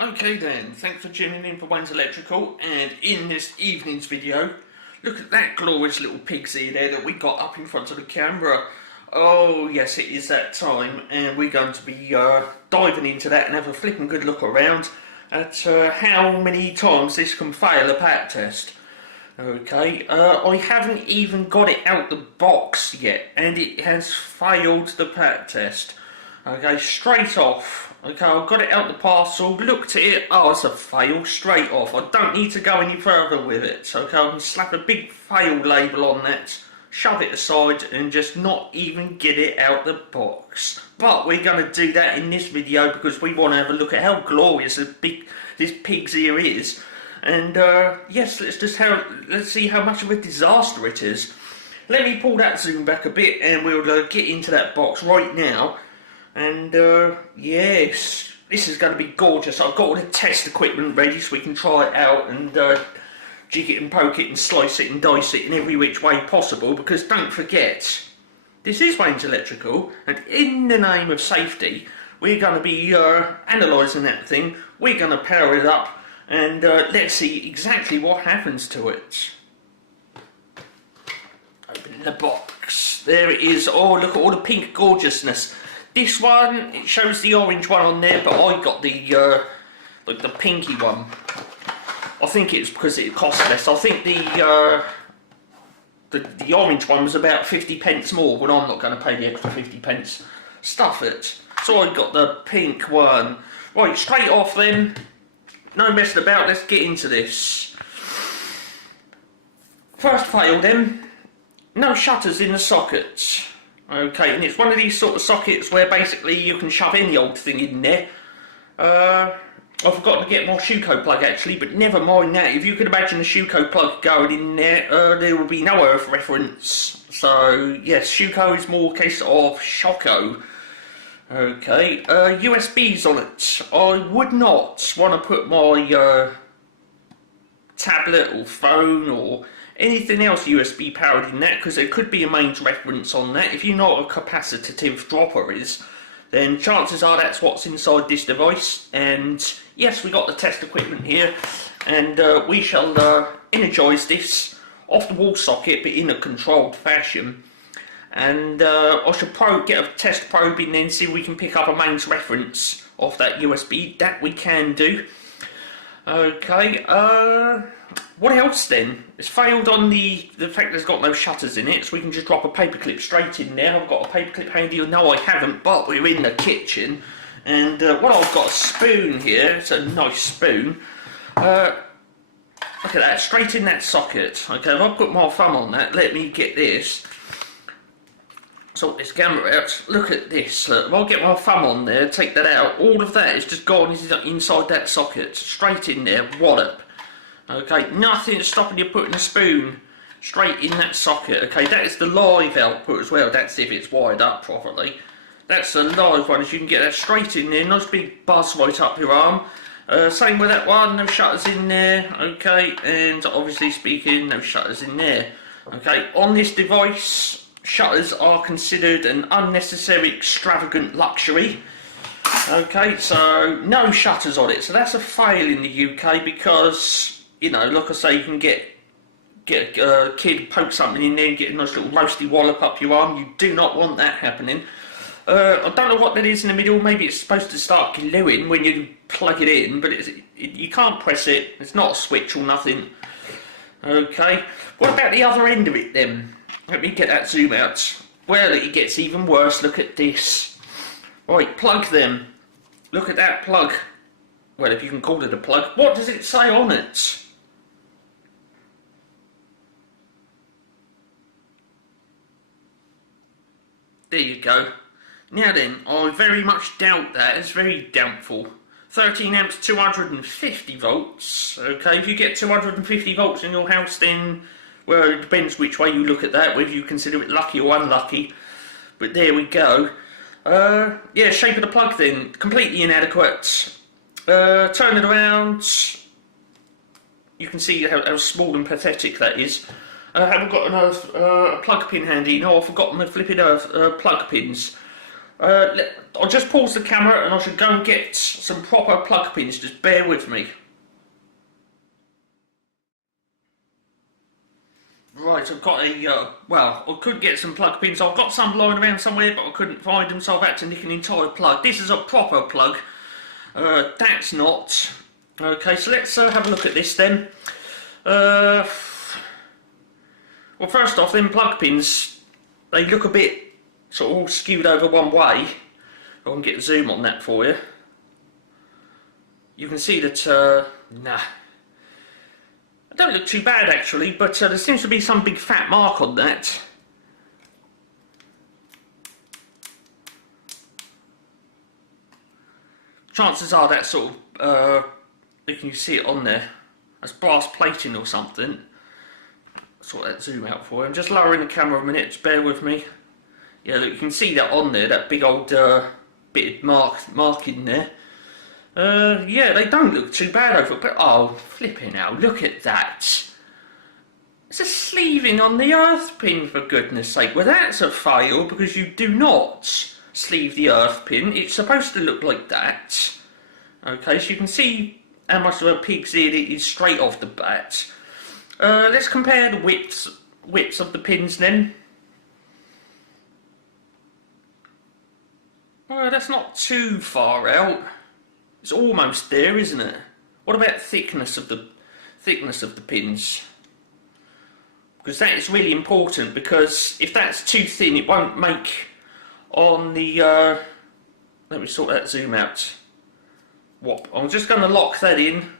Okay then, thanks for tuning in for Wayne's Electrical, and in this evening's video, look at that glorious little pig's ear there that we got up in front of the camera. Oh yes, it is that time, and we're going to be diving into that and have a flipping good look around at how many times this can fail a pat test. Okay, I haven't even got it out the box yet, and it has failed the pat test. Okay, straight off. Okay, I've got it out the parcel, looked at it, oh, it's a fail, straight off. I don't need to go any further with it. Okay, I can slap a big fail label on that, shove it aside, and just not even get it out the box. But we're going to do that in this video because we want to have a look at how glorious this pig's ear is. And yes, let's see how much of a disaster it is. Let me pull that zoom back a bit and we'll get into that box right now. And yes, this is going to be gorgeous. I've got all the test equipment ready so we can try it out and jig it and poke it and slice it and dice it in every which way possible, because don't forget, this is Wayne's Electrical, and in the name of safety we're going to be analysing that thing. We're going to power it up and let's see exactly what happens to it. Open the box. There it is. Oh, look at all the pink gorgeousness. This one, it shows the orange one on there, but I got the like the pinky one. I think it's because it costs less. I think the orange one was about 50 pence more, but I'm not going to pay the extra 50 pence. Stuff it. So I got the pink one. Right, straight off then. No messing about, let's get into this. First fail then. No shutters in the sockets. Okay, and it's one of these sort of sockets where basically you can shove any old thing in there. I've forgotten to get my Shuko plug actually, but never mind that. If you could imagine a Shuko plug going in there, there will be no earth reference. So yes, Shuko is more a case of Shoko. Okay, USBs on it. I would not want to put my tablet or phone or anything else USB powered in that, because there could be a mains reference on that. If you know what a capacitive dropper is, then chances are that's what's inside this device. And yes, we got the test equipment here, and we shall energise this off the wall socket, but in a controlled fashion. And I should get a test probe in there and see if we can pick up a mains reference off that USB. That we can do. Okay, what else then? It's failed on the fact there's got no shutters in it, so we can just drop a paperclip straight in there. I've got a paperclip handy. No, I haven't, but we're in the kitchen. And well, I've got a spoon here. It's a nice spoon. Look at that, straight in that socket. Okay, if I put my thumb on that, let me get this. Sort this camera out. Look at this. Look, if I get my thumb on there, take that out, all of that is just gone inside that socket. Straight in there, wallop. Okay, nothing stopping you putting a spoon straight in that socket. Okay, that is the live output as well. That's if it's wired up properly. That's the live one, as you can get that straight in there. Nice big buzz right up your arm. Same with that one, no shutters in there. Okay, and obviously speaking, no shutters in there. Okay, on this device, shutters are considered an unnecessary, extravagant luxury. Okay, so no shutters on it. So that's a fail in the UK because, you know, like I say, you can get a kid poke something in there and get a nice little roasty wallop up your arm. You do not want that happening. I don't know what that is in the middle. Maybe it's supposed to start gluing when you plug it in, but you can't press it. It's not a switch or nothing. Okay, what about the other end of it then? Let me get that zoom out. Well, it gets even worse. Look at this. Right, plug them. Look at that plug. Well, if you can call it a plug. What does it say on it? There you go. Now then, I very much doubt that. It's very doubtful. 13 amps, 250 volts. Okay, if you get 250 volts in your house, then, well, it depends which way you look at that, whether you consider it lucky or unlucky. But there we go. Yeah, shape of the plug then, completely inadequate. Turn it around. You can see how small and pathetic that is. I haven't got a plug pin handy. No, I've forgotten the flipping plug pins. I'll just pause the camera and I should go and get some proper plug pins, just bear with me. Right, I've got a, well, I could get some plug pins. I've got some lying around somewhere, but I couldn't find them, so I've had to nick an entire plug. This is a proper plug. That's not. Okay, so let's have a look at this then. Well, first off, them plug pins, they look a bit sort of all skewed over one way. I can get a zoom on that for you. You can see that, nah. They don't look too bad actually, but there seems to be some big fat mark on that. Chances are that sort of, you can see it on there. That's brass plating or something. Sort that zoom out for you. I'm just lowering the camera a minute, just bear with me. Yeah, look, you can see that on there, that big old bit of mark in there. Yeah, they don't look too bad over it, but oh, flipping hell, look at that. It's a sleeving on the earth pin, for goodness sake. Well, that's a fail, because you do not sleeve the earth pin. It's supposed to look like that. Okay, so you can see how much of a pig's ear it is straight off the bat. Let's compare the widths of the pins then. Well, that's not too far out. It's almost there, isn't it? What about thickness of the pins? Because that is really important, because if that's too thin it won't make on the let me sort that zoom out. What? I'm just going to lock that in.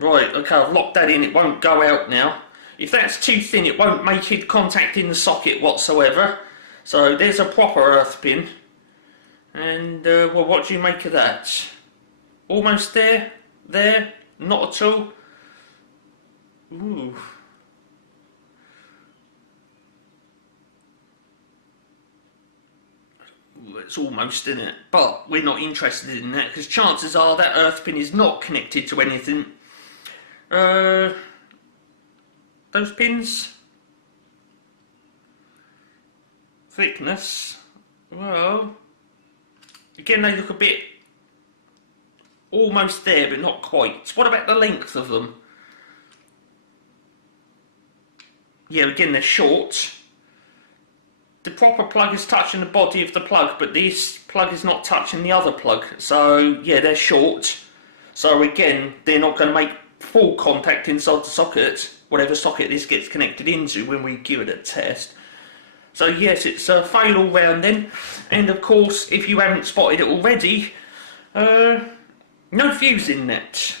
Right, okay, I've locked that in, it won't go out now. If that's too thin it won't make it contact in the socket whatsoever. So there's a proper earth pin. And, well, what do you make of that? Almost there? There? Not at all? Ooh. Ooh, it's almost in it. But we're not interested in that, because chances are that earth pin is not connected to anything. Those pins? Thickness? Well... Again, they look a bit almost there, but not quite. What about the length of them? Yeah, again, they're short. The proper plug is touching the body of the plug, but this plug is not touching the other plug. So, yeah, they're short. So, again, they're not going to make full contact inside the socket, whatever socket this gets connected into when we give it a test. So yes, it's a fail all round then, and of course, if you haven't spotted it already, no fuse in that.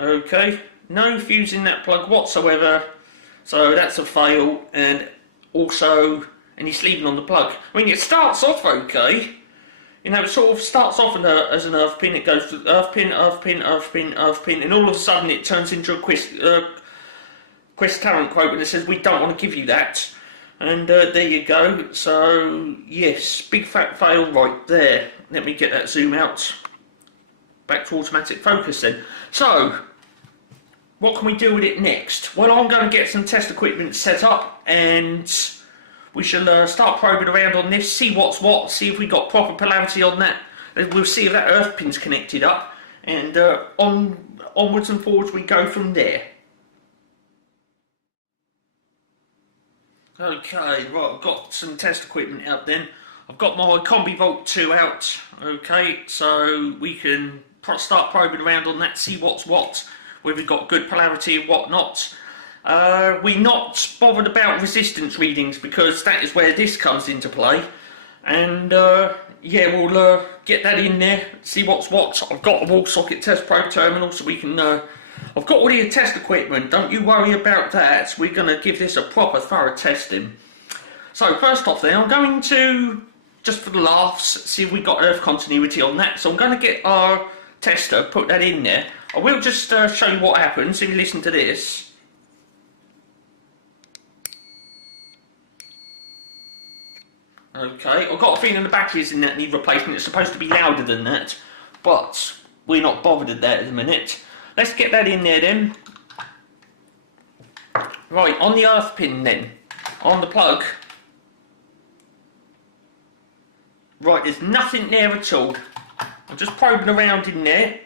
Okay, no fuse in that plug whatsoever, so that's a fail, and also any sleeving on the plug. I mean, it starts off okay, you know, it sort of starts off as an earth pin, it goes to earth pin, earth pin, earth pin, earth pin, and all of a sudden it turns into a Quest Current quote, and it says, we don't want to give you that. And there you go. So yes, big fat fail right there. Let me get that zoom out. Back to automatic focus then. So what can we do with it next? Well, I'm going to get some test equipment set up, and we shall start probing around on this, see what's what, see if we got proper polarity on that. We'll see if that earth pin's connected up, and onwards and forwards we go from there. Okay, right, I've got some test equipment out then. I've got my Combi Volt 2 out, okay, so we can start probing around on that, see what's what, whether we've got good polarity and whatnot. We're not bothered about resistance readings, because that is where this comes into play. And yeah, we'll get that in there, see what's what. I've got a wall socket test probe terminal, so we can... I've got all your test equipment, don't you worry about that. We're going to give this a proper thorough testing. So first off then, I'm going to, just for the laughs, see if we've got earth continuity on that. So I'm going to get our tester, put that in there. I will just show you what happens if you listen to this. Okay, I've got a feeling the batteries in that need replacement. It's supposed to be louder than that, but we're not bothered at that at the minute. Let's get that in there then. Right, on the earth pin then, on the plug. Right, there's nothing there at all. I'm just probing around in there.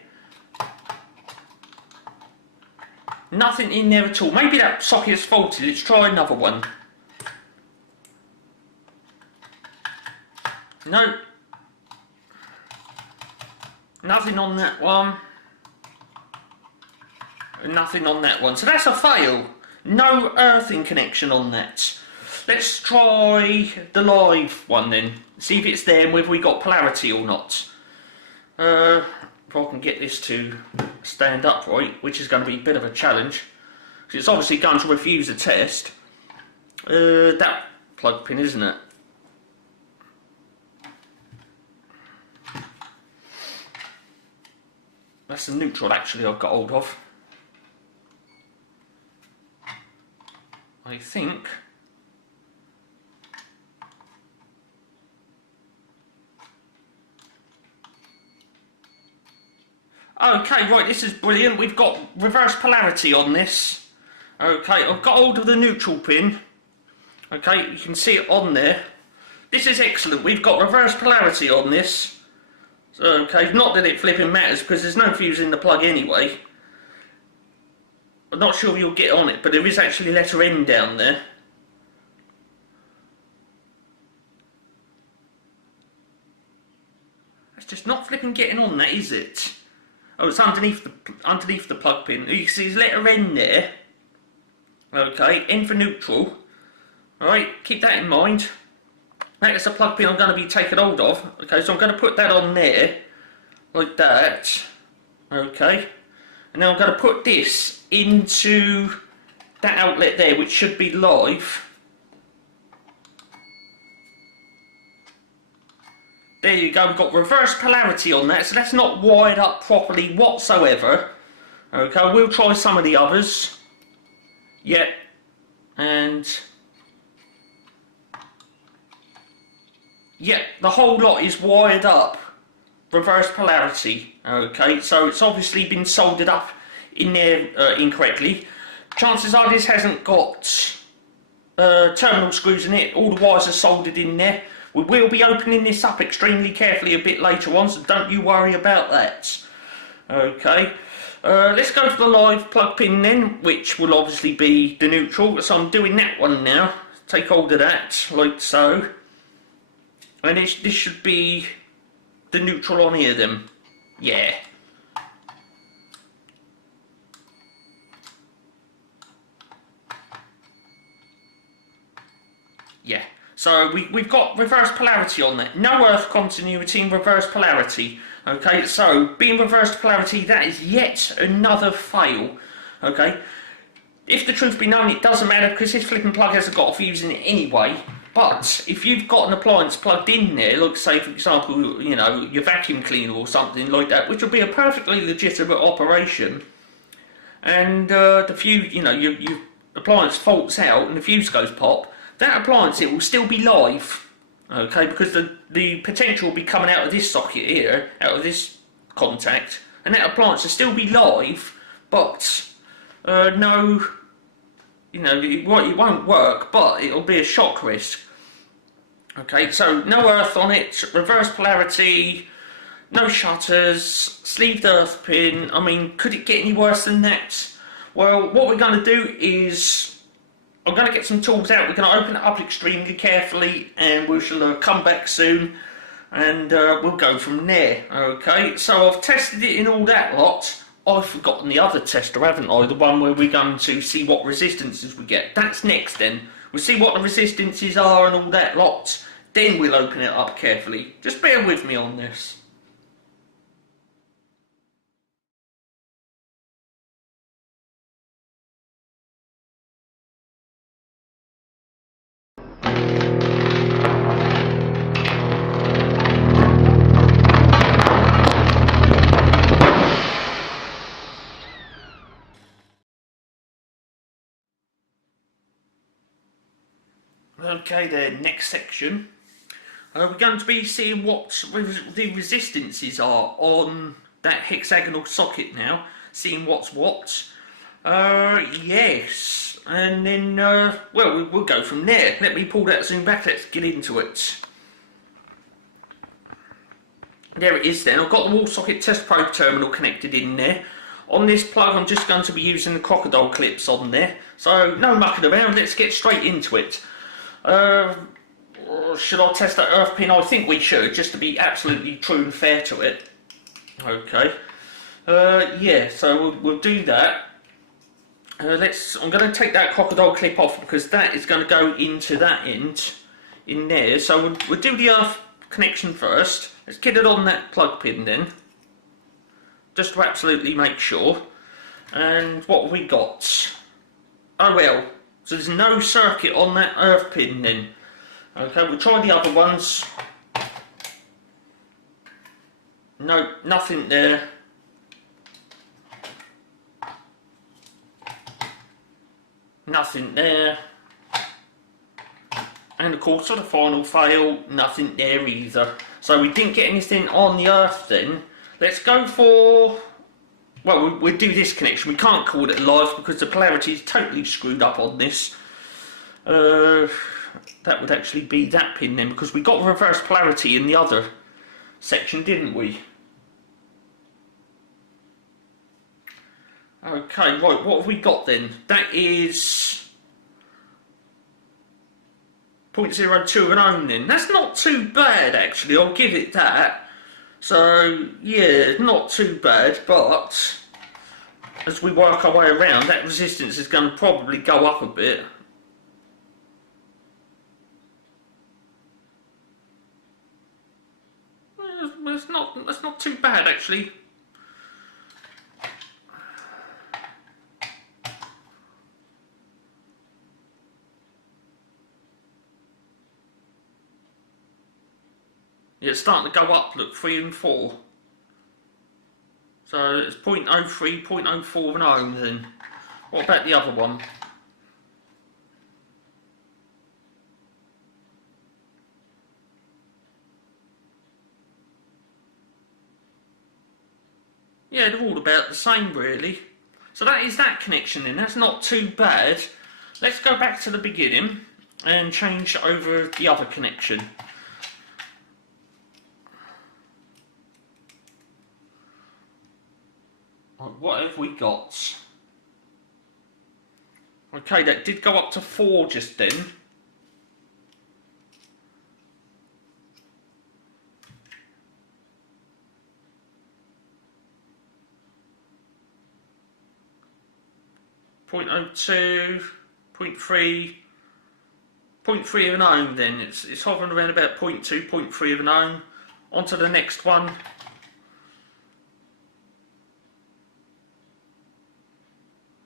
Nothing in there at all. Maybe that socket is faulty. Let's try another one. No. Nothing on that one. Nothing on that one. So that's a fail. No earthing connection on that. Let's try the live one then. See if it's there and whether we got polarity or not. If I can get this to stand upright, which is going to be a bit of a challenge, because it's obviously going to refuse a test. That plug pin, isn't it? That's the neutral actually I've got hold of. I think. Okay, right, this is brilliant. We've got reverse polarity on this. Okay, I've got hold of the neutral pin. Okay, you can see it on there. This is excellent. We've got reverse polarity on this. So, okay, not that it flipping matters because there's no fuse in the plug anyway. I'm not sure if you'll get on it, but there is actually letter N down there. That's just not flipping getting on that, is it? Oh, it's underneath the plug pin. You can see there's letter N there. Okay, N for neutral. Alright, keep that in mind. That is the plug pin I'm going to be taking hold of. Okay, so I'm going to put that on there. Like that. Okay. And now I'm going to put this into that outlet there, which should be live. There you go, we've got reverse polarity on that, so that's not wired up properly whatsoever. Okay, we'll try some of the others. Yep. And yep, the whole lot is wired up. Reverse polarity. Okay, so it's obviously been soldered up in there incorrectly. Chances are this hasn't got terminal screws in it. All the wires are soldered in there. We will be opening this up extremely carefully a bit later on, so don't you worry about that. Okay, let's go for the live plug pin then, which will obviously be the neutral. So I'm doing that one now. Take hold of that, like so. And this should be the neutral on here then. Yeah. Yeah. So we've got reverse polarity on that. No earth continuity and reverse polarity. Okay, so being reverse polarity, that is yet another fail. Okay. If the truth be known, it doesn't matter because this flipping plug hasn't got a fuse in it anyway. But if you've got an appliance plugged in there, like say for example, you know, your vacuum cleaner or something like that, which will be a perfectly legitimate operation, and the fuse, you know, your appliance faults out and the fuse goes pop, that appliance, it will still be live, okay, because the potential will be coming out of this socket here, out of this contact, and that appliance will still be live, but no, you know, it won't work, but it'll be a shock risk. Okay, so no earth on it, reverse polarity, no shutters, sleeved earth pin. I mean, could it get any worse than that? Well, what we're going to do is, I'm going to get some tools out, we're going to open it up extremely carefully, and we shall come back soon, and we'll go from there. Okay, so I've tested it in all that lot. I've forgotten the other tester, haven't I? The one where we're going to see what resistances we get. That's next then. We'll see what the resistances are and all that lot. Then we'll open it up carefully. Just bear with me on this. Okay then, next section. We're going to be seeing what the resistances are on that hexagonal socket now. Seeing what's what. Yes. And then, well, we'll go from there. Let me pull that zoom back, let's get into it. There it is then. I've got the wall socket test probe terminal connected in there. On this plug I'm just going to be using the crocodile clips on there. So no mucking around, let's get straight into it. Should I test that earth pin? I think we should, just to be absolutely true and fair to it. Okay. Yeah, so we'll do that. I'm going to take that crocodile clip off because that is going to go into that end in there. So we'll do the earth connection first. Let's get it on that plug pin then, just to absolutely make sure. And what have we got? Oh well, so there's no circuit on that earth pin then. Okay, we'll try the other ones. No, nothing there. Nothing there. And of course, for the final fail, nothing there either. So we didn't get anything on the earth then. Let's go for... Well, we'll do this connection. We can't call it live because the polarity is totally screwed up on this. That would actually be that pin then, because we got reverse polarity in the other section, didn't we? Okay, right, what have we got then? That is 0.02 of an ohm then. That's not too bad actually, I'll give it that. So, yeah, not too bad, but as we work our way around, that resistance is going to probably go up a bit. That's not too bad actually. Yeah, it's starting to go up, look, 3 and 4. So it's 0.03, 0.04 of an ohm then. What about the other one? Yeah, they're all about the same really. So that is that connection then, that's not too bad. Let's go back to the beginning and change over the other connection. What have we got? Okay, that did go up to 4 just then. .02, 0.3, 0.3 of an ohm then. It's hovering around about 0.2, 0.3 of an ohm. On to the next one.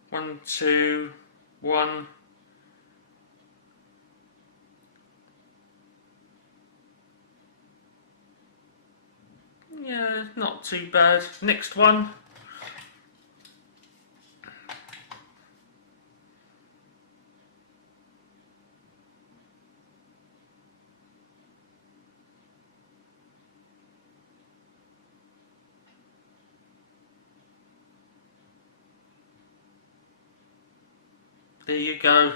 1, 2, 1. Yeah, not too bad. Next one. There you go.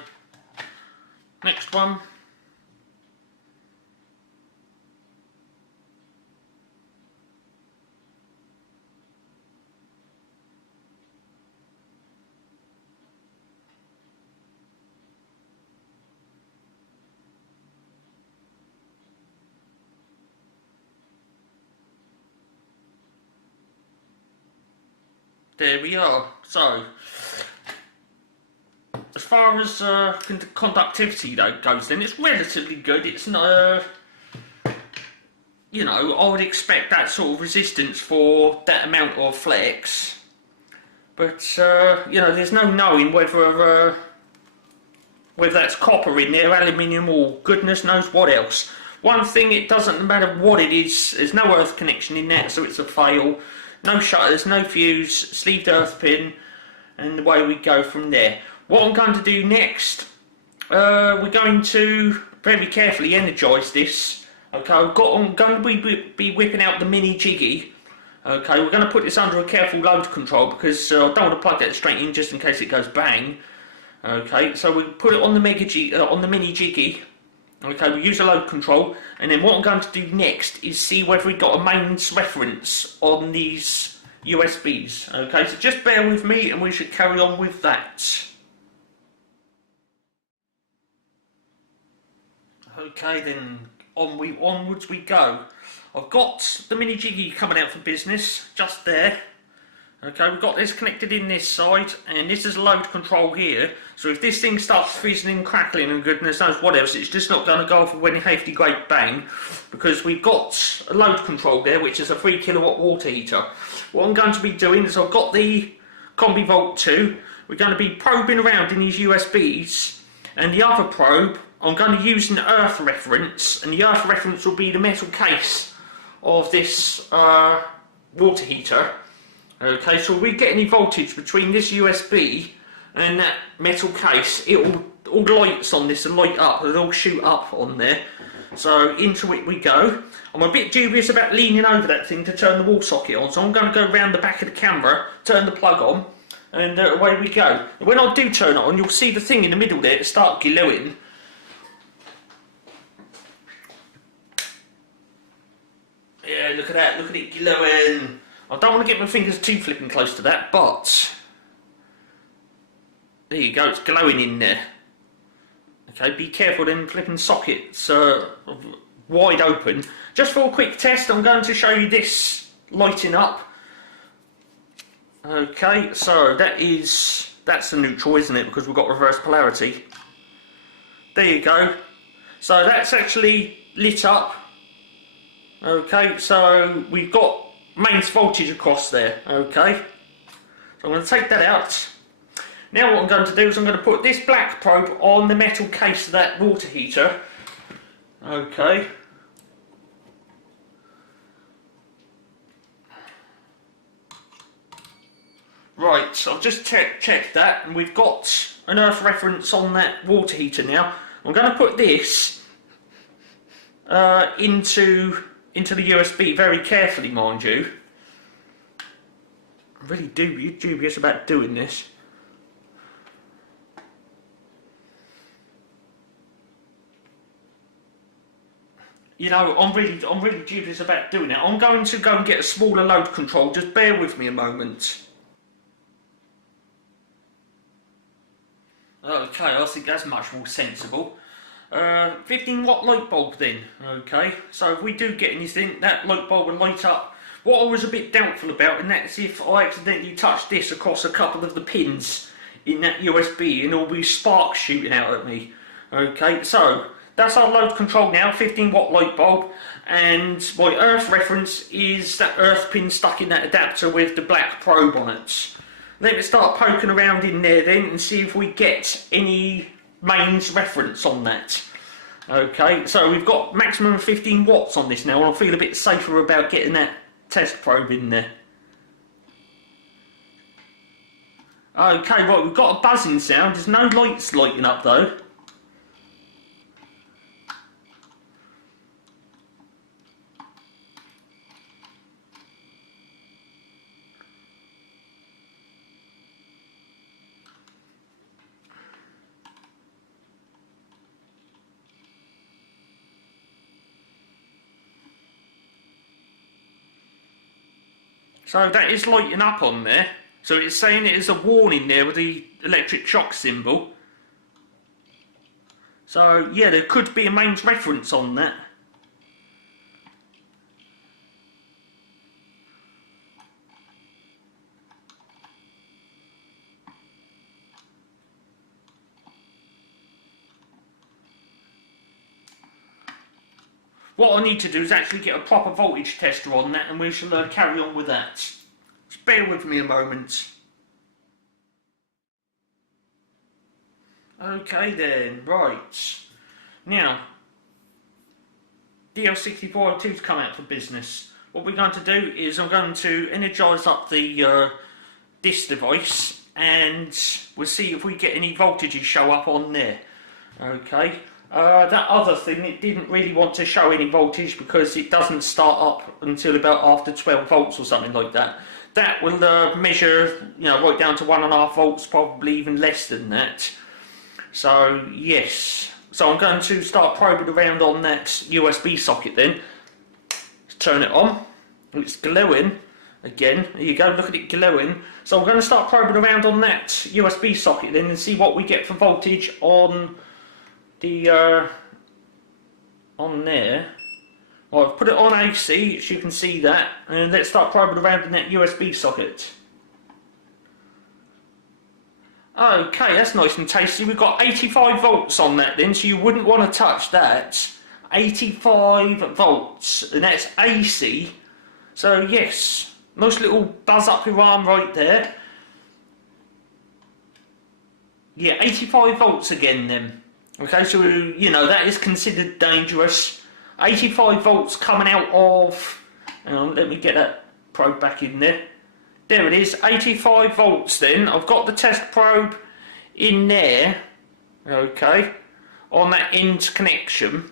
Next one. There we are. So, as far as conductivity though goes, then it's relatively good. It's not, you know, I would expect that sort of resistance for that amount of flex, but you know, there's no knowing whether that's copper in there, aluminium, or goodness knows what else. One thing, it doesn't matter what it is. There's no earth connection in that, so it's a fail. No shutters, no fuse, sleeved earth pin, and away we go from there. What I'm going to do next, we're going to very carefully energise this. Okay, I'm going to be whipping out the mini jiggy. Okay, we're going to put this under a careful load control because I don't want to plug that straight in just in case it goes bang. Okay, so we put it on the mini jiggy, Okay, we use a load control, and then what I'm going to do next is see whether we've got a mains reference on these USBs. Okay, so just bear with me and we should carry on with that. Okay then, onwards we go. I've got the mini jiggy coming out for business, just there. Okay, we've got this connected in this side, and this is a load control here. So if this thing starts fizzing and crackling and goodness knows what else, it's just not going to go off with any hefty great bang, because we've got a load control there, which is a 3 kilowatt water heater. What I'm going to be doing is I've got the Combi Volt 2. We're going to be probing around in these USBs, and the other probe I'm going to use an earth reference, and the earth reference will be the metal case of this water heater. Okay, so if we get any voltage between this USB and that metal case, all the lights on this will light up, they'll all shoot up on there. So into it we go. I'm a bit dubious about leaning over that thing to turn the wall socket on, so I'm going to go around the back of the camera, turn the plug on, and away we go. And when I do turn it on, you'll see the thing in the middle there start glowing. Yeah, look at it glowing. I don't want to get my fingers too flipping close to that, but there you go, it's glowing in there. Okay, be careful then flipping sockets wide open. Just for a quick test, I'm going to show you this lighting up. Okay, so that's the neutral, isn't it? Because we've got reverse polarity. There you go. So that's actually lit up. Okay, so we've got mains voltage across there. Okay, so I'm going to take that out. Now what I'm going to do is I'm going to put this black probe on the metal case of that water heater. Okay. Right, so I've just checked that, and we've got an earth reference on that water heater now. I'm going to put this into the USB very carefully, mind you. I'm really dubious about doing this. You know, I'm really dubious about doing it. I'm going to go and get a smaller load control. Just bear with me a moment. Okay, I think that's much more sensible. 15 watt light bulb then. Okay, so if we do get anything, that light bulb will light up. What I was a bit doubtful about, and that's if I accidentally touch this across a couple of the pins in that USB and there'll be sparks shooting out at me. Okay, so that's our load control now, 15 watt light bulb, and my earth reference is that earth pin stuck in that adapter with the black probe on it. Let me start poking around in there then and see if we get any mains reference on that. Okay, so we've got maximum of 15 watts on this now, and I feel a bit safer about getting that test probe in there. Okay, right, we've got a buzzing sound. There's no lights lighting up though. So that is lighting up on there. So it's saying it is a warning there with the electric shock symbol. So yeah, there could be a mains reference on that. What I need to do is actually get a proper voltage tester on that, and we shall carry on with that. Just bear with me a moment. Okay then, right. Now, DL6402's come out for business. What we're going to do is I'm going to energise up the this device, and we'll see if we get any voltages show up on there. Okay. That other thing, it didn't really want to show any voltage because it doesn't start up until about after 12 volts or something like that. That will measure, you know, right down to 1.5 volts, probably even less than that. So yes, So I'm going to start probing around on that USB socket then. Let's turn it on. It's glowing again. There you go, look at it glowing. So I'm going to start probing around on that USB socket then and see what we get for voltage on the on there. Well, I've put it on AC, so you can see that, and let's start probing around in that USB socket. Okay, that's nice and tasty. We've got 85 volts on that then, so you wouldn't want to touch that. 85 volts, and that's AC. So yes, nice little buzz up your arm right there. Yeah, 85 volts again then. Okay, so you know that is considered dangerous. 85 volts coming out of, hang on, let me get that probe back in there. There it is, 85 volts then. I've got the test probe in there, okay, on that end connection,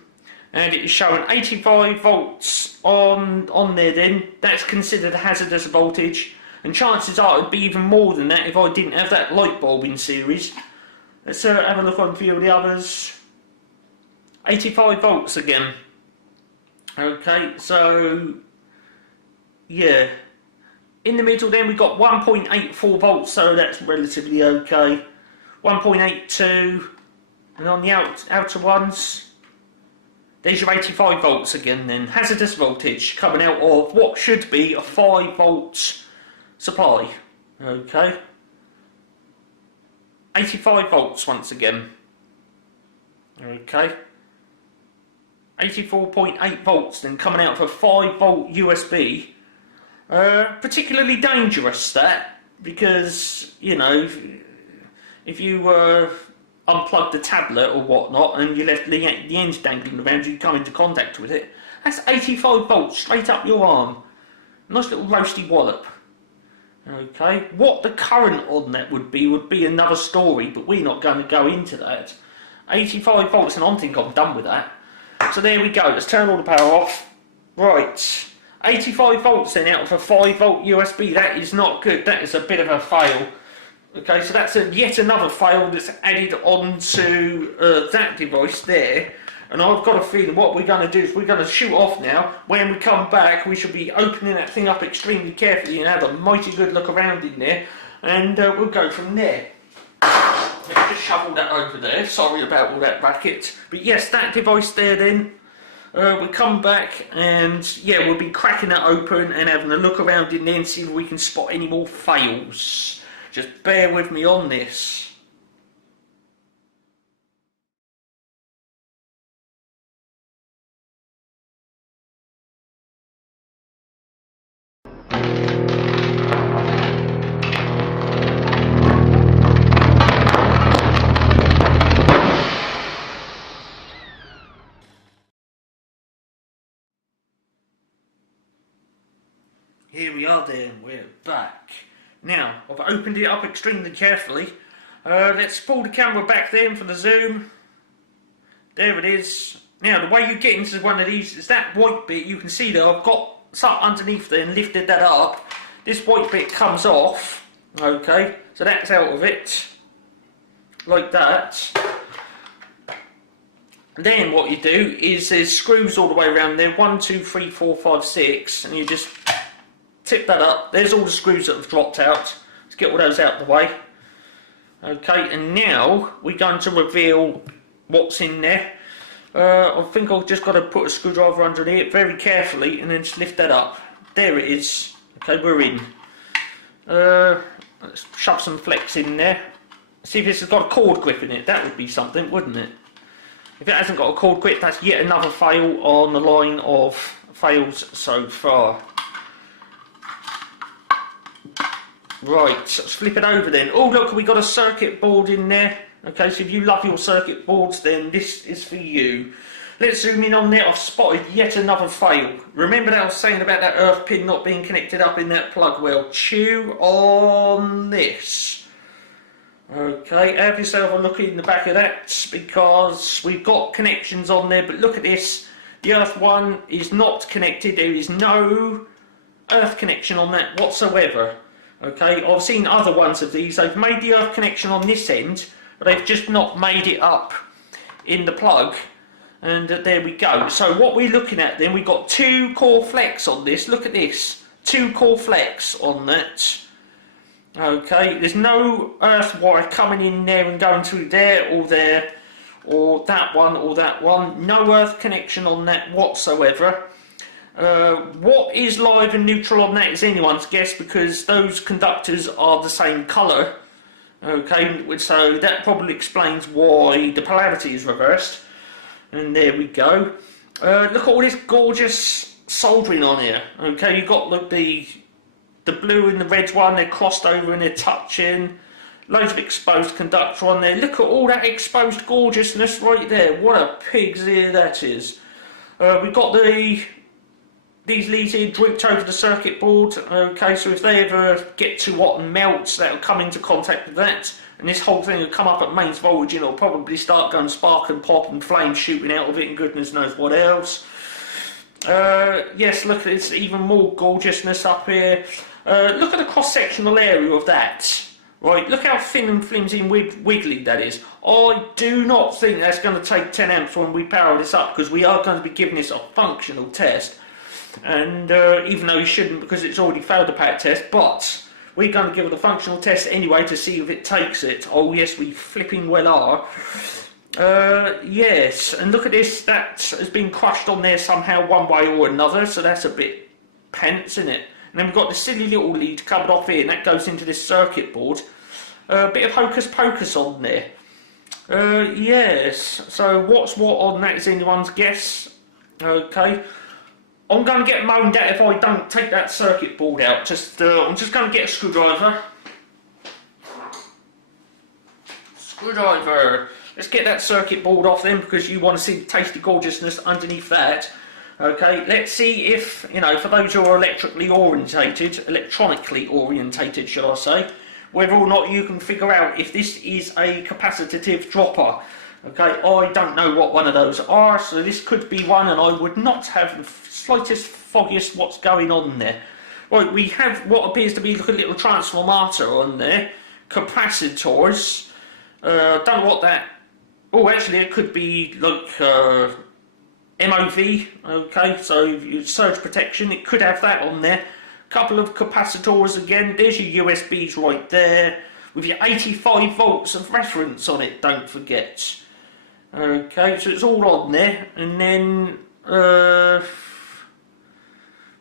and it is showing 85 volts on there then. That's considered hazardous voltage, and chances are it would be even more than that if I didn't have that light bulb in series. Let's have a look on a few of the others. 85 volts again. Okay, so yeah. In the middle then we've got 1.84 volts, so that's relatively okay. 1.82, and on the outer ones, there's your 85 volts again then. Hazardous voltage coming out of what should be a 5 volt supply. Okay. 85 volts once again. Okay. 84.8 volts then coming out of a 5 volt USB. Particularly dangerous that, because you know if you unplug the tablet or whatnot and you left the ends dangling around, you come into contact with it. That's 85 volts straight up your arm. Nice little roasty wallop. Okay, what the current on that would be another story, but we're not going to go into that. 85 volts, and I think I'm done with that. So there we go, let's turn all the power off. Right, 85 volts then out of a 5 volt USB, that is not good, that is a bit of a fail. Okay, so that's yet another fail that's added onto that device there. And I've got a feeling what we're going to do is we're going to shoot off now. When we come back, we should be opening that thing up extremely carefully and have a mighty good look around in there. And we'll go from there. Let's just shovel that over there. Sorry about all that racket. But yes, that device there then. We'll come back and yeah, we'll be cracking that open and having a look around in there and see if we can spot any more fails. Just bear with me on this. Here we are then, we're back. Now, I've opened it up extremely carefully. Let's pull the camera back then for the zoom. There it is. Now, the way you get into one of these is that white bit, you can see there, I've got something underneath there and lifted that up. This white bit comes off, okay, so that's out of it, like that. And then what you do is there's screws all the way around there, 1, 2, 3, 4, 5, 6, and you just tip that up. There's all the screws that have dropped out. Let's get all those out of the way. Okay, and now we're going to reveal what's in there. I think I've just got to put a screwdriver underneath it very carefully and then just lift that up. There it is. Okay, we're in. Let's shove some flex in there. See if this has got a cord grip in it. That would be something, wouldn't it? If it hasn't got a cord grip, that's yet another fail on the line of fails so far. Right, let's flip it over then. Oh look, we got a circuit board in there. Okay, so if you love your circuit boards, then this is for you. Let's zoom in on there. I've spotted yet another fail. Remember that I was saying about that earth pin not being connected up in that plug? Well, chew on this. Okay, have yourself a look in the back of that, because we've got connections on there, but look at this. The earth one is not connected. There is no earth connection on that whatsoever. Okay, I've seen other ones of these. They've made the earth connection on this end, but they've just not made it up in the plug, and there we go. So what we're looking at then, we've got 2 core flex on this. Look at this, 2 core flex on that. Okay, there's no earth wire coming in there and going through there, or that one, or that one. No earth connection on that whatsoever. What is live and neutral on that is anyone's guess, because those conductors are the same colour. Okay, so that probably explains why the polarity is reversed. And there we go. Look at all this gorgeous soldering on here. Okay, you've got the blue and the red one, they're crossed over and they're touching. Loads of exposed conductor on there. Look at all that exposed gorgeousness right there. What a pig's ear that is. We've got these leads here drooped over the circuit board. Okay, so if they ever get too hot and melt, that'll come into contact with that, and this whole thing will come up at mains voltage, and it'll probably start going spark and pop and flames shooting out of it and goodness knows what else. Yes, look at this, even more gorgeousness up here. Look at the cross-sectional area of that. Right, look how thin and flimsy and wiggly that is. I do not think that's going to take 10 amps when we power this up, because we are going to be giving this a functional test. And even though you shouldn't, because it's already failed the pack test, but we're going to give it a functional test anyway to see if it takes it. Oh yes, we flipping well are. Yes, and look at this, that has been crushed on there somehow one way or another, so that's a bit pants, isn't it? And then we've got the silly little lead covered off here, and that goes into this circuit board. A bit of hocus pocus on there. Yes, so what's what on that is anyone's guess. Okay. I'm going to get moaned at if I don't take that circuit board out. I'm just going to get a screwdriver. Screwdriver. Let's get that circuit board off then, because you want to see the tasty gorgeousness underneath that. Okay, let's see if, you know, for those who are electronically orientated, should I say, whether or not you can figure out if this is a capacitive dropper. Okay, I don't know what one of those are, so this could be one, and I would not have the slightest foggiest what's going on there. Right, we have what appears to be like a little transformator on there, capacitors. Don't know what that. Oh, actually, it could be like MOV. Okay, so surge protection. It could have that on there. Couple of capacitors again. There's your USBs right there with your 85 volts of reference on it. Don't forget. Okay, so it's all on there, and then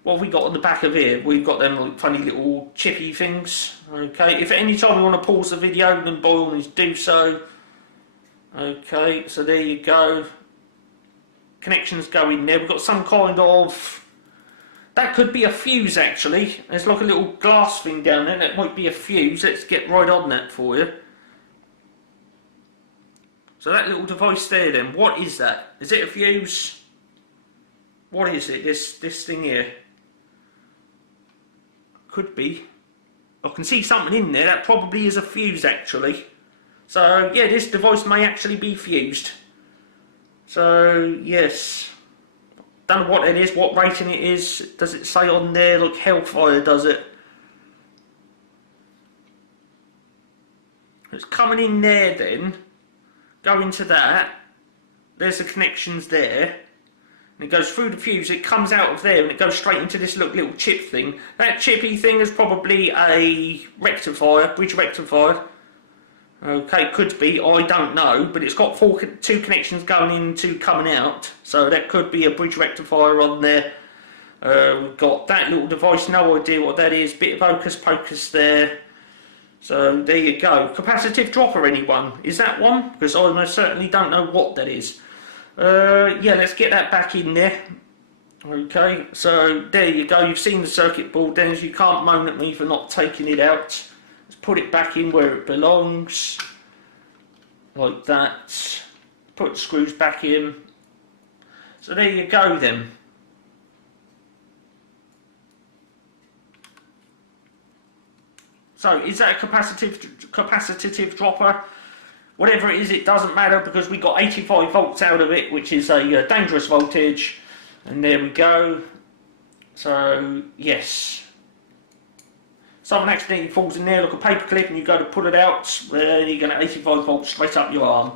what have we got on the back of here? We've got them funny little chippy things. Okay, if at any time you want to pause the video, then by all means do so. Okay, so there you go. Connections go in there. We've got some kind of, that could be a fuse actually. There's like a little glass thing down there. That might be a fuse. Let's get right on that for you. So that little device there then, what is that? Is it a fuse? What is it? This thing here? Could be. I can see something in there. That probably is a fuse actually. So yeah, this device may actually be fused. So yes. Don't know what it is, what rating it is. Does it say on there? Like Hellfire does it. It's coming in there then. Go into that, there's the connections there, and it goes through the fuse, it comes out of there and it goes straight into this little chip thing. That chippy thing is probably a rectifier, bridge rectifier. Okay, could be, I don't know, but it's got two connections going in, two coming out, so that could be a bridge rectifier on there. We've got that little device, no idea what that is, bit of hocus pocus there. So there you go. Capacitive dropper, anyone? Is that one? Because I most certainly don't know what that is. Yeah, let's get that back in there. Okay, so there you go. You've seen the circuit board, Dennis. You can't moan at me for not taking it out. Let's put it back in where it belongs. Like that. Put the screws back in. So there you go then. So is that a capacitive dropper? Whatever it is, it doesn't matter, because we got 85 volts out of it, which is a dangerous voltage. And there we go. So yes. Someone accidentally falls in there like a paper clip and you go to pull it out, you're going to 85 volts straight up your arm.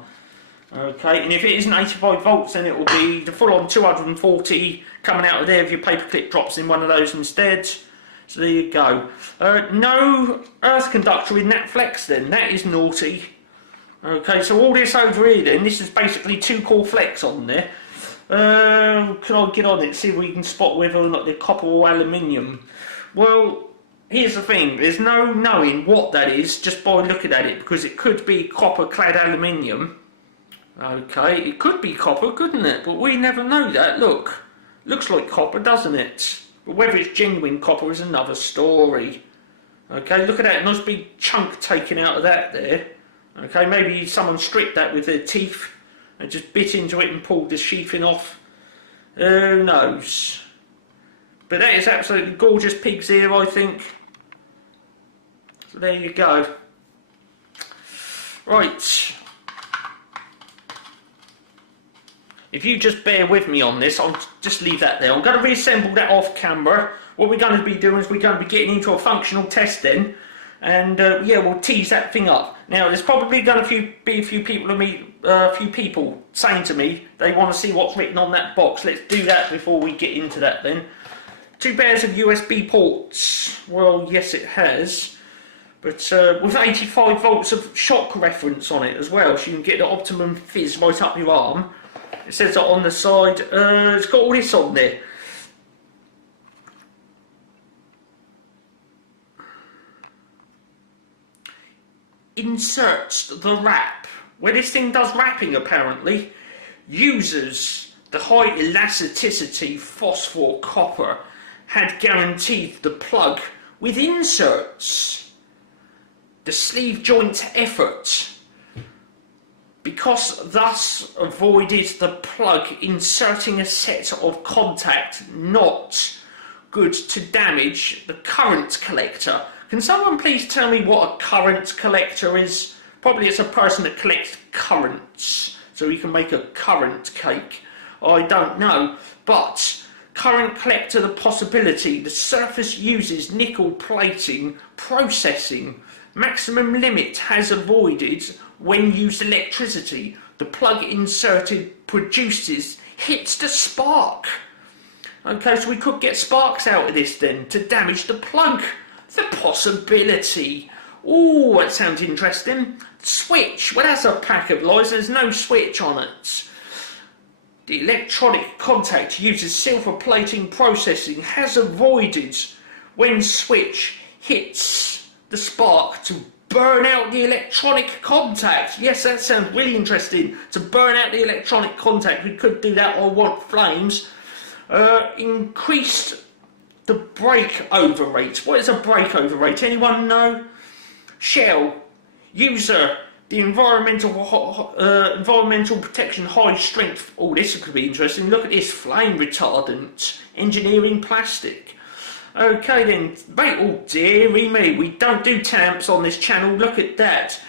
Okay, and if it isn't 85 volts, then it will be the full-on 240 coming out of there if your paperclip drops in one of those instead. So there you go. No earth conductor in that flex then, that is naughty. Okay, so all this over here then, this is basically 2-core flex on there. Can I get on it, see if we can spot whether or not they're copper or aluminium? Well, here's the thing, there's no knowing what that is just by looking at it, because it could be copper clad aluminium. Okay, it could be copper, couldn't it? But we never know that, look. Looks like copper, doesn't it? But whether it's genuine copper is another story. Okay, look at that nice big chunk taken out of that there. Okay, maybe someone stripped that with their teeth and just bit into it and pulled the sheathing off. Who knows? But that is absolutely gorgeous pig's ear, I think. So there you go. Right. If you just bear with me on this, I'll just leave that there. I'm going to reassemble that off camera. What we're going to be doing is we're going to be getting into a functional test then. And yeah, we'll tease that thing up. Now, there's probably going to be a few people saying to me they want to see what's written on that box. Let's do that before we get into that then. 2 pairs of USB ports. Well, yes, it has. But with 85 volts of shock reference on it as well, so you can get the optimum fizz right up your arm. It says that on the side. It's got all this on there. Inserts the wrap. Where this thing does wrapping apparently, uses the high elasticity phosphor copper had guaranteed the plug with inserts. The sleeve joint effort, because thus avoided the plug inserting a set of contact not good to damage the current collector. Can someone please tell me what a current collector is? Probably it's a person that collects currents, so he can make a current cake. I don't know, but current collector, the possibility. The surface uses nickel plating processing. Maximum limit has avoided when used electricity. The plug inserted produces hits the spark. Okay, so we could get sparks out of this then to damage the plug. The possibility. Oh, that sounds interesting. Switch. Well, that's a pack of lies. There's no switch on it. The electronic contact uses silver plating processing. Has avoided when switch hits the spark to burn out the electronic contact. Yes, that sounds really interesting. To burn out the electronic contact. We could do that or want flames. Increased the breakover rate. What is a breakover rate? Anyone know? Shell. User. The environmental protection high strength. Oh, this could be interesting. Look at this. Flame retardant. Engineering plastic. Okay then. Mate, oh dearie me. We don't do 10 amps on this channel. Look at that.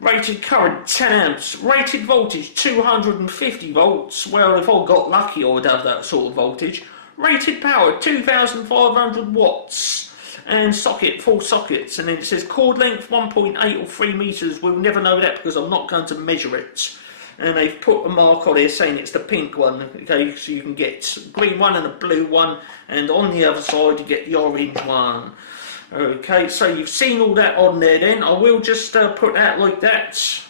Rated current 10 amps. Rated voltage 250 volts. Well, if I got lucky I would have that sort of voltage. Rated power 2,500 watts. And socket, 4 sockets. And then it says cord length 1.8 or 3 meters. We'll never know that because I'm not going to measure it. And they've put a mark on here saying it's the pink one. Okay, so you can get a green one and a blue one. And on the other side you get the orange one. Okay, so you've seen all that on there then. I will just put that like that.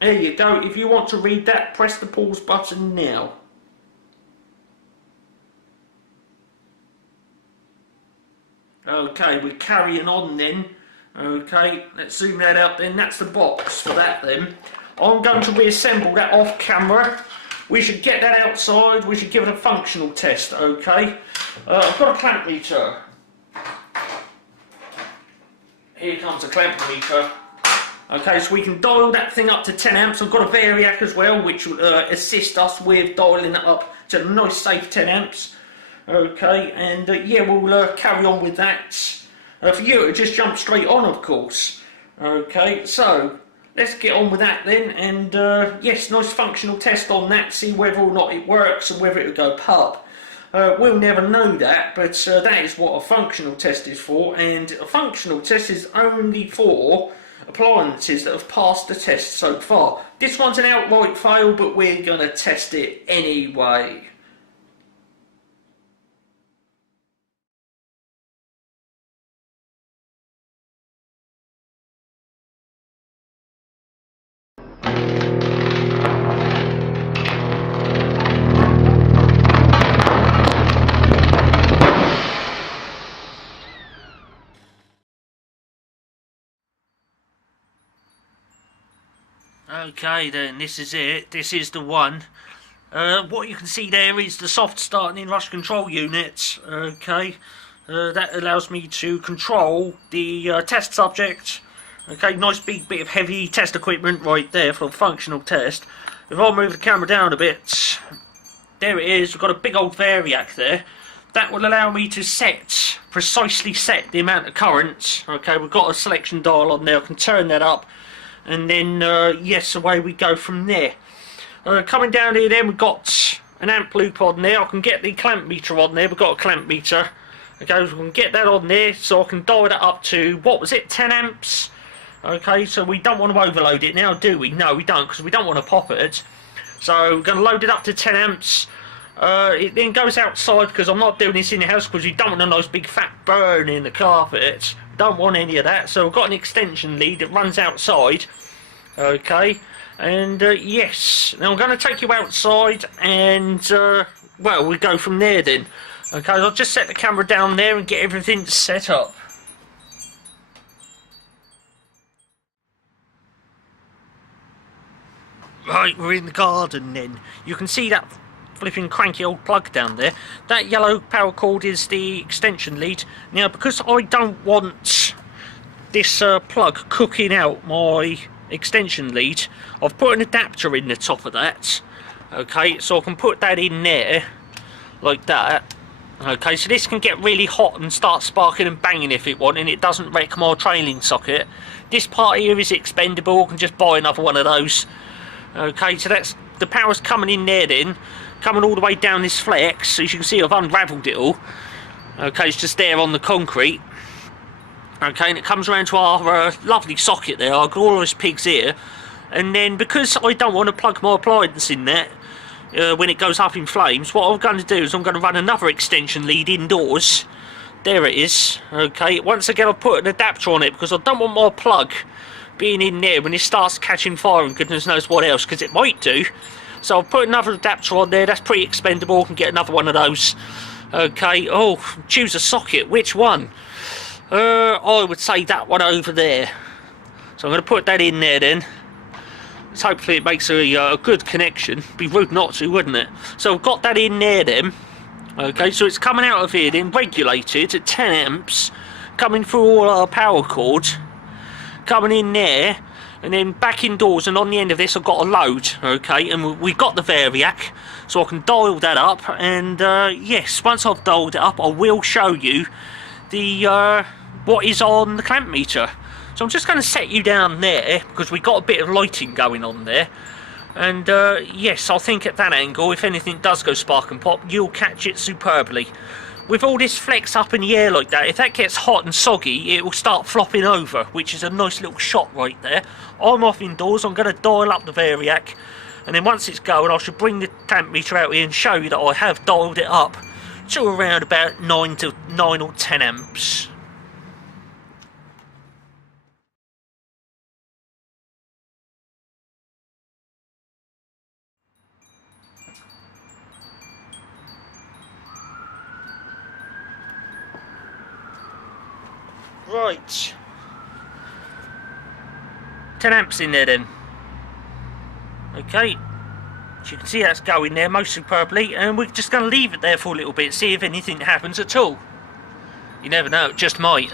There you go. If you want to read that, press the pause button now. Okay, we're carrying on then. Okay, let's zoom that out then. That's the box for that then. I'm going to reassemble that off camera. We should get that outside. We should give it a functional test, okay? I've got a clamp meter. Here comes a clamp meter. Okay, so we can dial that thing up to 10 amps. I've got a variac as well, which will assist us with dialing it up to a nice safe 10 amps. Okay, and yeah, we'll carry on with that. For you, it'll just jump straight on, of course. Okay, so let's get on with that then. And yes, nice functional test on that. See whether or not it works and whether it'll go pub. We'll never know that, but that is what a functional test is for. And a functional test is only for appliances that have passed the test so far. This one's an outright fail, but we're going to test it anyway. Okay then, this is it. This is the one. What you can see there is the soft starting in rush control unit. Okay, that allows me to control the test subject. Okay, nice big bit of heavy test equipment right there for a functional test. If I move the camera down a bit, there it is. We've got a big old variac there. That will allow me to precisely set the amount of current. Okay, we've got a selection dial on there. I can turn that up. And then, yes, away we go from there. Coming down here then, we've got an amp loop on there. I can get the clamp meter on there. We've got a clamp meter. Okay, so we can get that on there, so I can dial that up to, what was it, 10 amps? Okay, so we don't want to overload it now, do we? No, we don't, because we don't want to pop it. So we're going to load it up to 10 amps. It then goes outside, because I'm not doing this in the house, because we don't want a nice big fat burn in the carpet. Don't want any of that, so we've got an extension lead that runs outside. Okay, and yes, now I'm going to take you outside, and well, we go from there then. Okay, I'll just set the camera down there and get everything set up. Right, we're in the garden then. You can see that flipping cranky old plug down there. That yellow power cord is the extension lead. Now, because I don't want this plug cooking out my extension lead, I've put an adapter in the top of that. Okay, so I can put that in there like that. Okay, so this can get really hot and start sparking and banging if it wants, and it doesn't wreck my trailing socket. This part here is expendable. I can just buy another one of those. Okay, so that's the power's coming in there then, coming all the way down this flex. As you can see, I've unravelled it all. Okay, it's just there on the concrete. Okay, and it comes around to our lovely socket there, our glorious pig's ear. And then, because I don't want to plug my appliance in there when it goes up in flames, what I'm going to do is I'm going to run another extension lead indoors. There it is. Okay, once again I've put an adapter on it because I don't want my plug being in there when it starts catching fire and goodness knows what else, because it might do. So I've put another adapter on there. That's pretty expendable. I can get another one of those. Okay, oh, choose a socket. Which one? I would say that one over there. So I'm going to put that in there then. So hopefully it makes a good connection. Be rude not to, wouldn't it? So I've got that in there then. Okay, so it's coming out of here then, regulated at 10 amps, coming through all our power cord, coming in there, and then back indoors, and on the end of this I've got a load. Okay, and we've got the variac, so I can dial that up, and yes, once I've dialed it up I will show you the what is on the clamp meter. So I'm just going to set you down there because we've got a bit of lighting going on there, and yes, I think at that angle, if anything does go spark and pop, you'll catch it superbly. With all this flex up in the air like that, if that gets hot and soggy, it will start flopping over, which is a nice little shot right there. I'm off indoors. I'm going to dial up the variac, and then once it's going, I should bring the clamp meter out here and show you that I have dialed it up to around about 9 or 10 amps. Right, 10 amps in there then. Okay, as you can see that's going there most superbly, and we're just going to leave it there for a little bit, see if anything happens at all. You never know, it just might.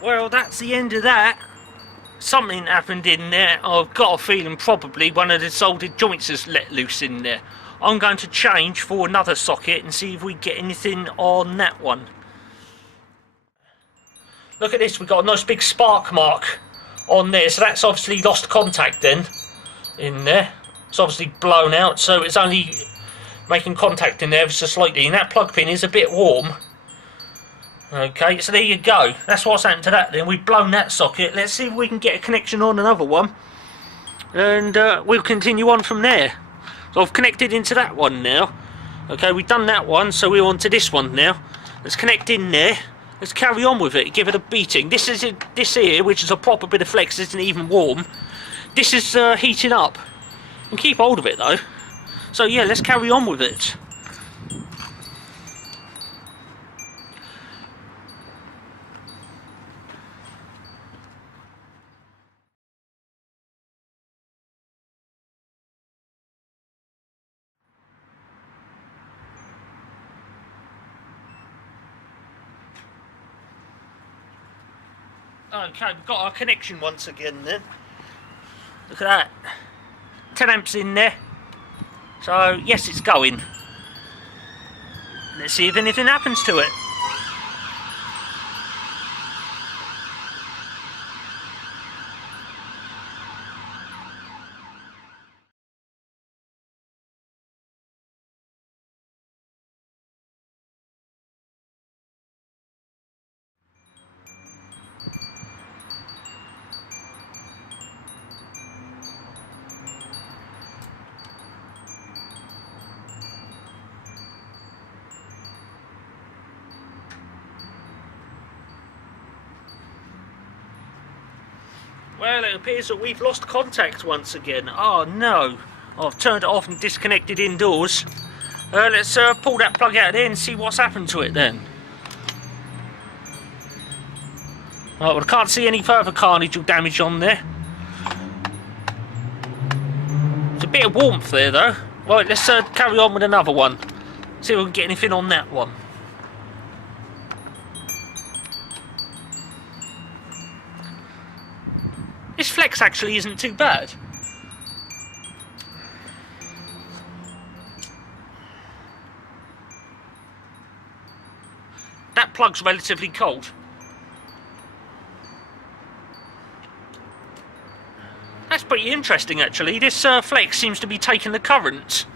Well, that's the end of that. Something happened in there. I've got a feeling probably one of the soldered joints has let loose in there. I'm going to change for another socket and see if we get anything on that one. Look at this, we've got a nice big spark mark on there, so that's obviously lost contact then in there. It's obviously blown out, so it's only making contact in there ever so slightly, and that plug pin is a bit warm. Okay, so there you go. That's what's happened to that then. We've blown that socket. Let's see if we can get a connection on another one, and we'll continue on from there. So I've connected into that one now. Okay, we've done that one, so we're on to this one now. Let's connect in there. Let's carry on with it, give it a beating. This here, which is a proper bit of flex, isn't even warm. This is heating up. And keep hold of it though. So yeah, let's carry on with it. Okay, we've got our connection once again then. Look at that. 10 amps in there. So, yes, it's going. Let's see if anything happens to it. Well, it appears that we've lost contact once again. Oh no, I've turned it off and disconnected indoors. Let's pull that plug out of there and see what's happened to it then. Right, well, I can't see any further carnage or damage on there. There's a bit of warmth there though. Right, let's carry on with another one. See if we can get anything on that one. This flex actually isn't too bad. That plug's relatively cold. That's pretty interesting actually. This flex seems to be taking the current.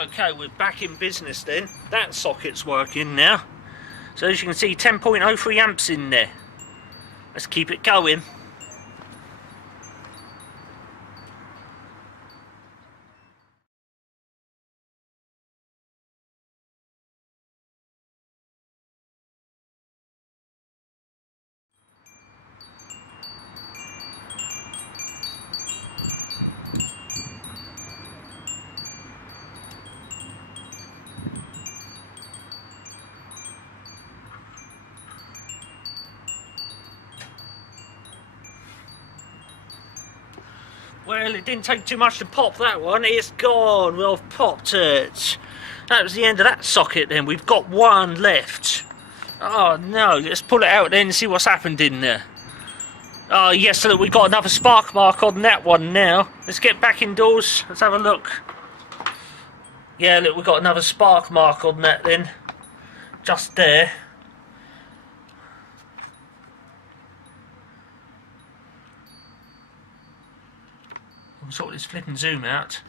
Okay, we're back in business then. That socket's working now. So as you can see, 10.03 amps in there. Let's keep it going. Well, it didn't take too much to pop that one. It's gone. Well, I've popped it. That was the end of that socket then. We've got one left. Oh no, let's pull it out then and see what's happened in there. Oh yes, so look, we've got another spark mark on that one now. Let's get back indoors. Let's have a look. Yeah, look, we've got another spark mark on that then. Just there. Sort this flip and zoom out.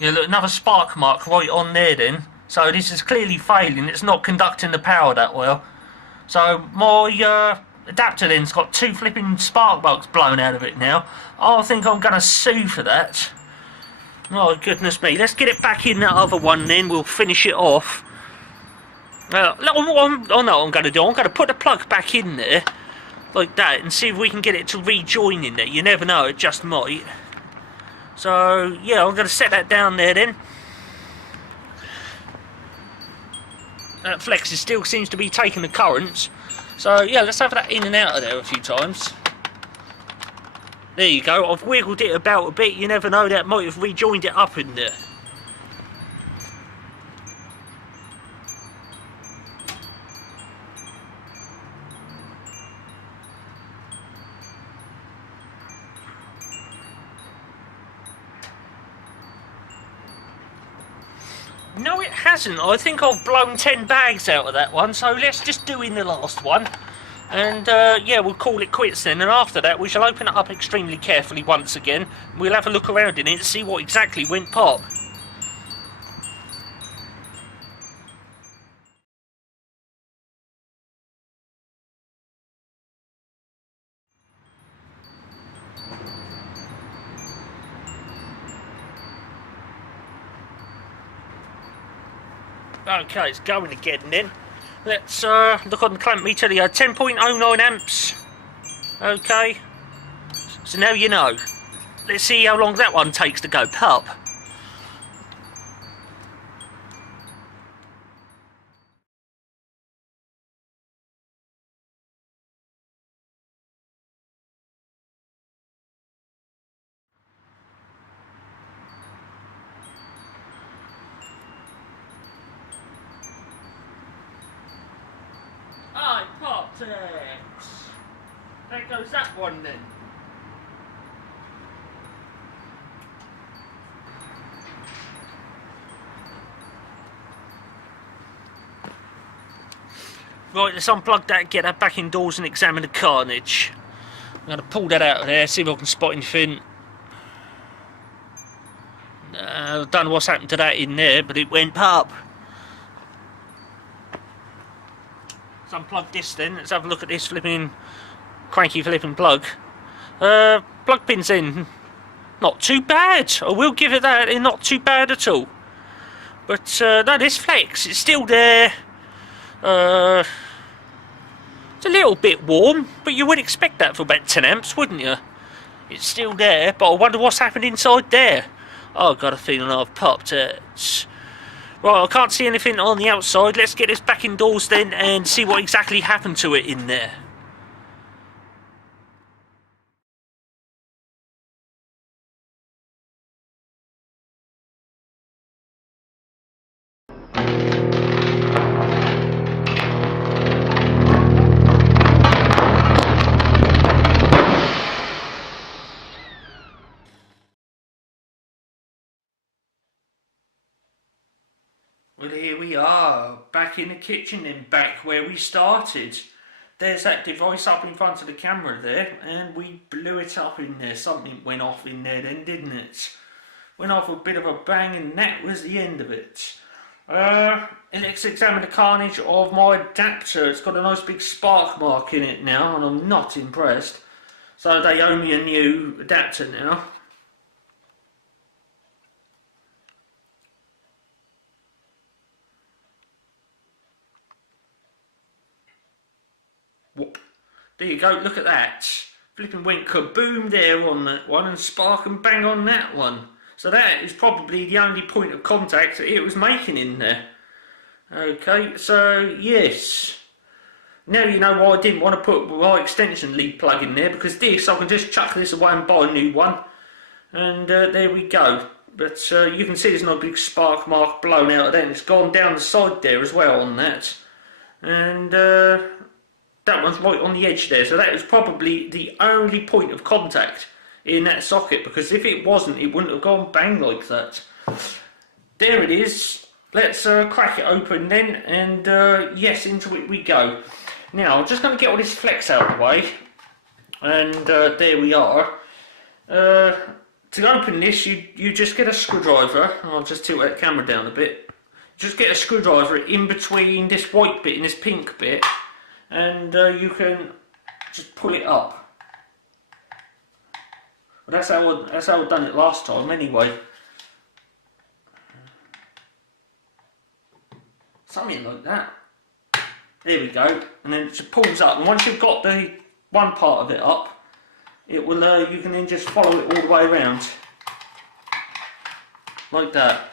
Yeah, look, another spark mark right on there then. So this is clearly failing, it's not conducting the power that well. So my adapter then's got two flipping spark plugs blown out of it now. I think I'm going to sue for that. Oh goodness me, let's get it back in that other one then, we'll finish it off. Oh no, I'm going to do, I'm going to put the plug back in there. Like that, and see if we can get it to rejoin in there. You never know, it just might. So yeah, I'm going to set that down there then. That flex still seems to be taking the currents. So yeah, let's have that in and out of there a few times. There you go, I've wiggled it about a bit, you never know, that might have rejoined it up in there. No, it hasn't. I think I've blown 10 bags out of that one, so let's just do in the last one. And yeah, we'll call it quits then, and after that we shall open it up extremely carefully once again. We'll have a look around in it and see what exactly went pop. Okay, it's going again then. Let's look on the clamp meter. 10.09 amps. Okay, so now you know. Let's see how long that one takes to go pop. I popped it. There goes that one then. Right, let's unplug that, get that back indoors and examine the carnage. I'm going to pull that out of there, see if I can spot anything. I don't know what's happened to that in there, but it went pop. Let's unplug this then, let's have a look at this flipping cranky flipping plug. Plug pins in, not too bad, I will give it that, it's not too bad at all. But no, this flex, it's still there. It's a little bit warm, but you would expect that for about 10 amps, wouldn't you? It's still there, but I wonder what's happened inside there. Oh, I've got a feeling I've popped it. Right, I can't see anything on the outside. Let's get this back indoors then and see what exactly happened to it in there. Well, here we are, back in the kitchen and back where we started. There's that device up in front of the camera there, and we blew it up in there. Something went off in there then, didn't it? Went off a bit of a bang, and that was the end of it. Let's examine the carnage of my adapter. It's got a nice big spark mark in it now, and I'm not impressed. So they owe me a new adapter now. Whoop. There you go, look at that. Flipping went kaboom there on that one and spark and bang on that one. So that is probably the only point of contact that it was making in there. Okay, so yes. Now you know why I didn't want to put my extension lead plug in there, because this, I can just chuck this away and buy a new one. And there we go. But you can see there's no big spark mark blown out of that. It's gone down the side there as well on that. And that one's right on the edge there, so that was probably the only point of contact in that socket, because if it wasn't, it wouldn't have gone bang like that. There it is. Let's crack it open then, and yes, into it we go. Now, I'm just going to get all this flex out of the way, and there we are. To open this, you just get a screwdriver. I'll just tilt that camera down a bit. Just get a screwdriver in between this white bit and this pink bit, and you can just pull it up. Well, that's how I've done it last time anyway. Something like that. There we go, and then it just pulls up, and once you've got the one part of it up, it will you can then just follow it all the way around. like that.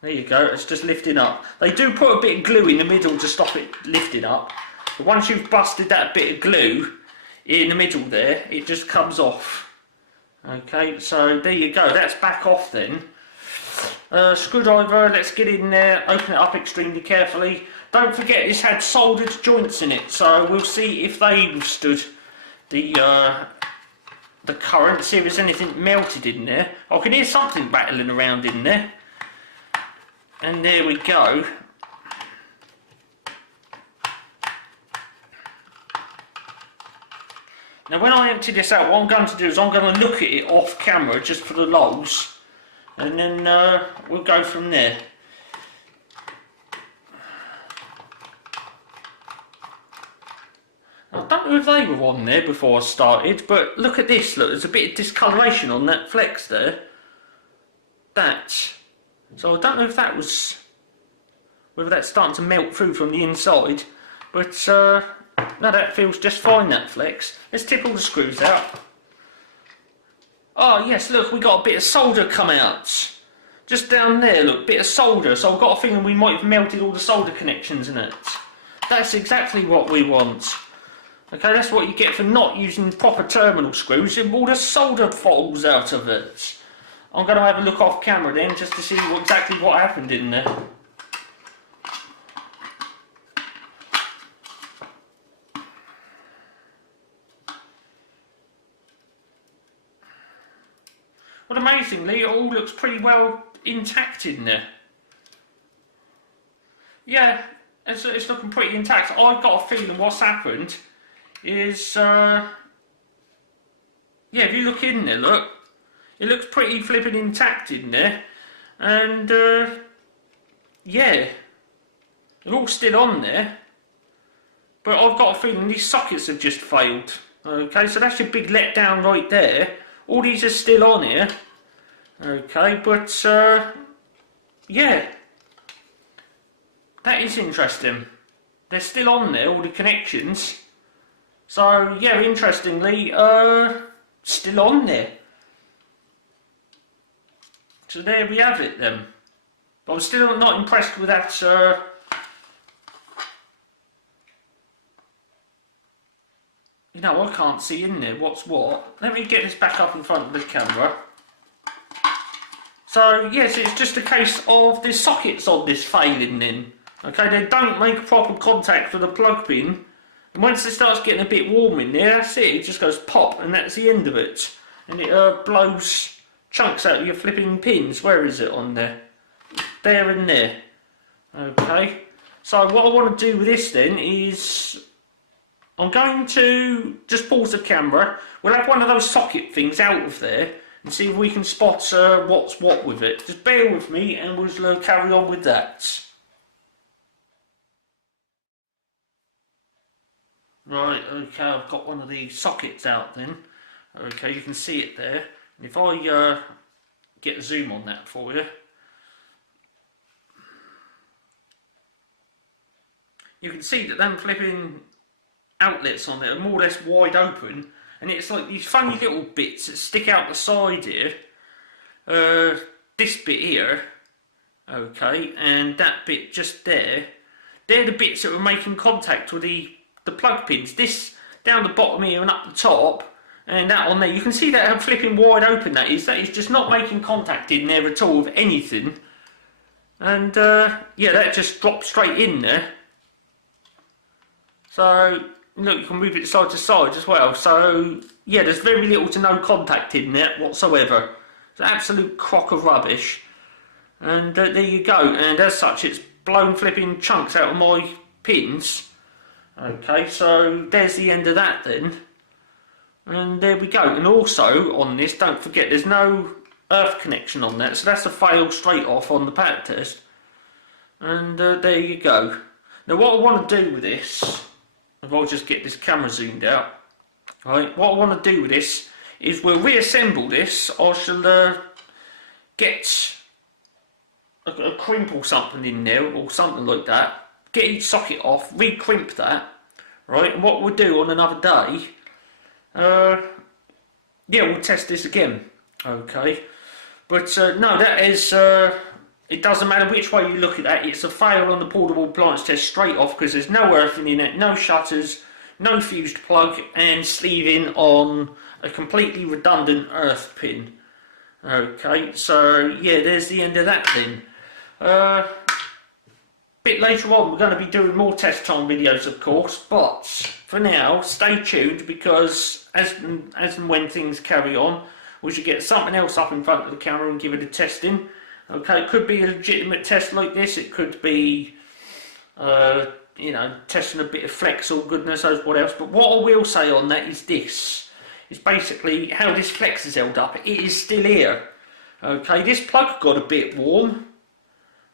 There you go, it's just lifting up. They do put a bit of glue in the middle to stop it lifting up. But once you've busted that bit of glue in the middle there, it just comes off. Okay, so there you go, that's back off then. Screwdriver, let's get in there, open it up extremely carefully. Don't forget this had soldered joints in it, so we'll see if they withstood the current, see if there's anything melted in there. I can hear something rattling around in there. And there we go. Now when I empty this out, what I'm going to do is I'm going to look at it off camera just for the logs, and then we'll go from there. I don't know if they were on there before I started, but look at this, look, there's a bit of discoloration on that flex there. So I don't know if that was, whether that's starting to melt through from the inside, but no, that feels just fine, that flex. Let's tip all the screws out. Oh yes, look, we got a bit of solder come out. Just down there, look, bit of solder. So I've got a feeling we might have melted all the solder connections in it. That's exactly what we want. Okay, that's what you get for not using proper terminal screws. You all the solder falls out of it. I'm going to have a look off camera then, just to see exactly what happened in there. Well, amazingly, it all looks pretty well intact in there. Yeah, it's looking pretty intact. I've got a feeling what's happened is, yeah, if you look in there, look, it looks pretty flipping intact in there, and yeah, they're all still on there, but I've got a feeling these sockets have just failed. Okay, so that's your big letdown right there. All these are still on here. Okay, but yeah, that is interesting. They're still on there, all the connections. So yeah, interestingly, still on there. So there we have it then. But I'm still not impressed with that. You know, I can't see in there what's what. Let me get this back up in front of the camera. So yes, it's just a case of the sockets on this failing then. Okay, they don't make proper contact with the plug pin. And once it starts getting a bit warm in there, that's it. It just goes pop, and that's the end of it. And it blows chunks out of your flipping pins. Where is it on there? There and there. Okay. So what I want to do with this then is I'm going to just pause the camera. We'll have one of those socket things out of there and see if we can spot what's what with it. Just bear with me and we'll carry on with that. Right, okay, I've got one of these sockets out then. Okay, you can see it there. And if I get a zoom on that for you, you can see that them flipping outlets on there are more or less wide open, and it's like these funny little bits that stick out the side here. This bit here, okay, and that bit just there, they're the bits that are making contact with the plug pins. This down the bottom here and up the top, and that on there, you can see that how flipping wide open that is just not making contact in there at all with anything. And yeah, that just drops straight in there. So look, you can move it side to side as well. So yeah, there's very little to no contact in there whatsoever. It's an absolute crock of rubbish. And there you go. And as such, it's blown flipping chunks out of my pins. Okay, so there's the end of that then. And there we go. And also on this, don't forget, there's no earth connection on that. So that's a fail straight off on the pattern test. And there you go. Now what I want to do with this, if I'll just get this camera zoomed out. Right, what I want to do with this is we'll reassemble this. I shall get a crimp or something in there, or something like that. Get each socket off, re-crimp that, right? And what we'll do on another day, yeah, we'll test this again. Okay, but no, that is, it doesn't matter which way you look at that, it's a fail on the portable appliance test straight off, because there's no earthing in it, no shutters, no fused plug, and sleeving on a completely redundant earth pin. Okay, so yeah, there's the end of that then. Bit later on we're going to be doing more test time videos, of course, but for now stay tuned, because as and when things carry on, we should get something else up in front of the camera and give it a testing. Okay, it could be a legitimate test like this, it could be you know, testing a bit of flex or goodness knows what else, but what I will say on that is this, is basically how this flex is held up. It is still here. Okay, this plug got a bit warm.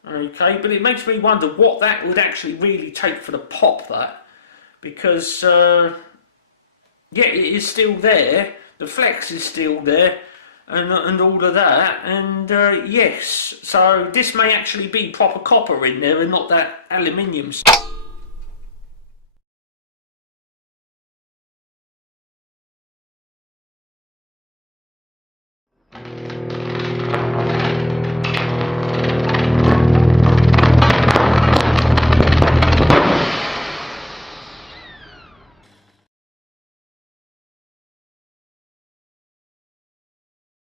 Okay, but it makes me wonder what that would actually really take for the pop, that, because yeah, it is still there, the flex is still there, and all of that, and yes, so this may actually be proper copper in there and not that aluminium stuff.